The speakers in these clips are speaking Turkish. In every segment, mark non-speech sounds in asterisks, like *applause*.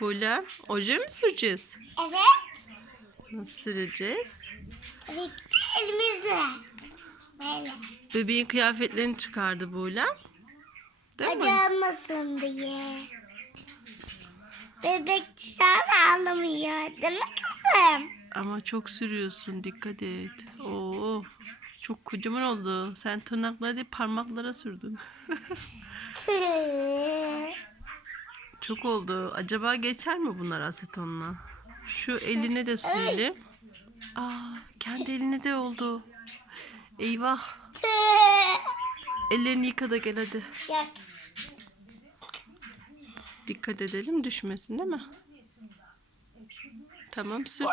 Böyle oje mi süreceğiz? Evet. Nasıl süreceğiz? Evet. Elimizle. Böyle. Bebeğin kıyafetlerini çıkardı böyle. Değil mi? Acımasın diye. Bebek dışarı ağlamıyor. Değil mi kızım? Ama çok sürüyorsun dikkat et. Oo, çok kocaman oldu. Sen tırnaklara değil parmaklara sürdün. *laughs* *laughs* Çok oldu. Acaba geçer mi bunlar asetonla? Şu eline de sürelim. Aa, kendi eline de oldu. Eyvah. *laughs* Ellerini yıka da gel hadi. Dikkat edelim düşmesin değil mi? Tamam sür.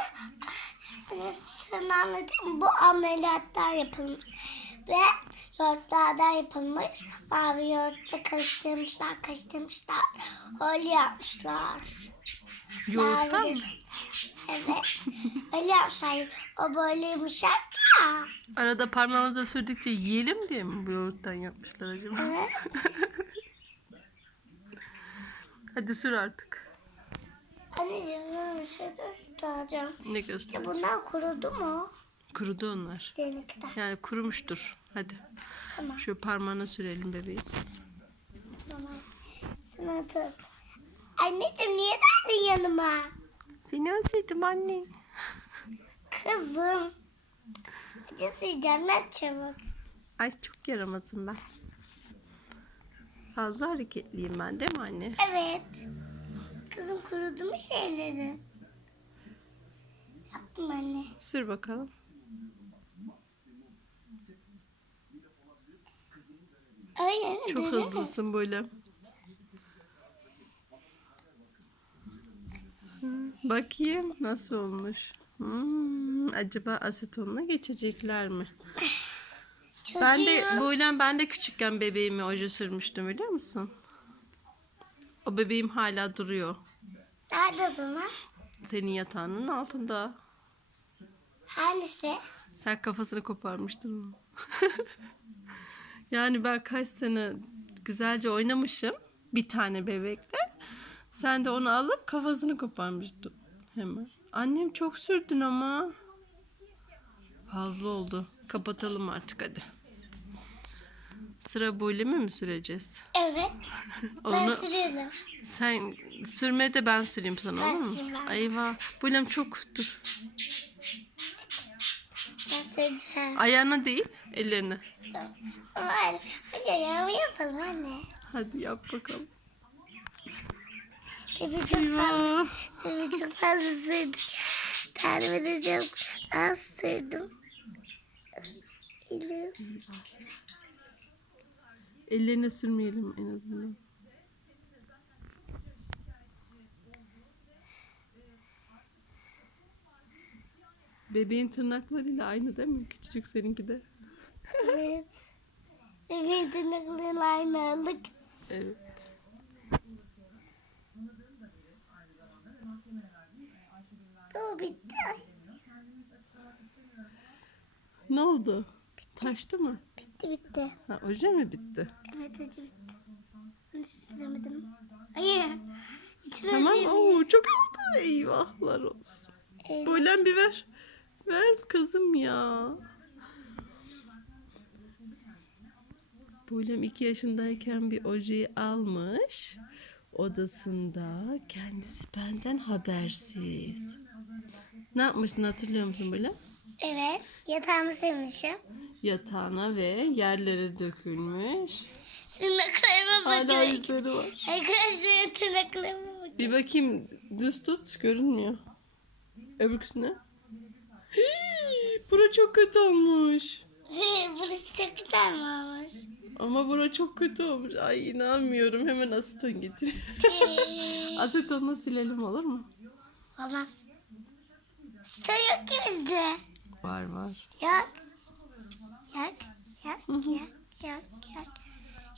Sana anlatayım. Bu ameliyattan yapılmış. Ve yoğurtlardan yapılmış. Mavi yoğurtla karıştırmışlar, karıştırmışlar. Öyle yapmışlar. Yoğurttan mı? Evet. Öyle yapmışlar. O böyle yumuşak ya. Arada parmağımıza sürdükçe yiyelim diye mi bu yoğurttan yapmışlar acaba? Evet. *laughs* Hadi sür artık. Anneciğim sana bir şey göstereceğim. Ne göster? Ya bunlar kurudu mu? Kurudu onlar. Seninkiler. Yani kurumuştur. Hadi. Tamam. Şu parmağına sürelim bebeği. Tamam. Sana tut. Anneciğim niye geldin yanıma? Seni özledim anne. Kızım. Acı sileceğim ben çabuk. Ay çok yaramazım ben. Fazla hareketliyim ben değil mi anne? Evet. Kızım kurudu mu şeyleri? Yaptım anne. Sür bakalım. Ay anne Çok mu? hızlısın böyle. Hı, Bakayım nasıl olmuş. Hmm, acaba asetonla geçecekler mi? Ben de Çocuğum. böyle ben de küçükken bebeğime oje sürmüştüm biliyor musun? O bebeğim hala duruyor. Nerede zaman? Senin yatağının altında. Hangisi? Sen kafasını koparmıştın onu. *laughs* yani ben kaç sene güzelce oynamışım bir tane bebekle. Sen de onu alıp kafasını koparmıştın hemen. Annem çok sürdün ama. Fazla oldu. Kapatalım artık hadi. Sıra böyle mi süreceğiz? Evet. *laughs* Ben Onu sen sürme de ben süreyim sana Ben olur mu? süreyim, ben. Eyvah. Böyle çok dur. Süreceğim. Ayağına değil, ellerine. Ama anne, hadi ayağımı yapalım anne. Hadi yap bakalım. Bebe çok fazla, bebe çok fazla sürdüm. Kendime de çok az sürdüm. Ellerine sürmeyelim en azından. Bebeğin tırnaklarıyla aynı değil mi? Küçücük seninki de. Evet. Bebeğin tırnaklarıyla aynı aldık. Evet. O bitti. Ne oldu? Taştı mı? bitti bitti. Ha, oje mi bitti? Evet acı bitti. Ben süremedim. Hayır. Tamam. Oo, çok oldu. Eyvahlar olsun. Evet. Boylen bir ver. Ver kızım ya. Boylem iki yaşındayken bir ojeyi almış. Odasında kendisi benden habersiz. Ne yapmışsın hatırlıyor musun böyle? Evet. Yatağımı sevmişim. Yatağına ve yerlere dökülmüş. Tırnaklarıma Hala bakın. izleri var. Arkadaşlar tırnaklarıma bakın. Bir bakayım düz tut görünmüyor. Öbürküsüne. Bura çok kötü olmuş. *laughs* Burası çok güzel mi olmuş? Ama bura çok kötü olmuş. Ay inanmıyorum. Hemen aseton getir. *laughs* Asetonla silelim olur mu? Olmaz. Sita yok ki bizde. Var var. Yok. Yok. Yok. Yok. Yok.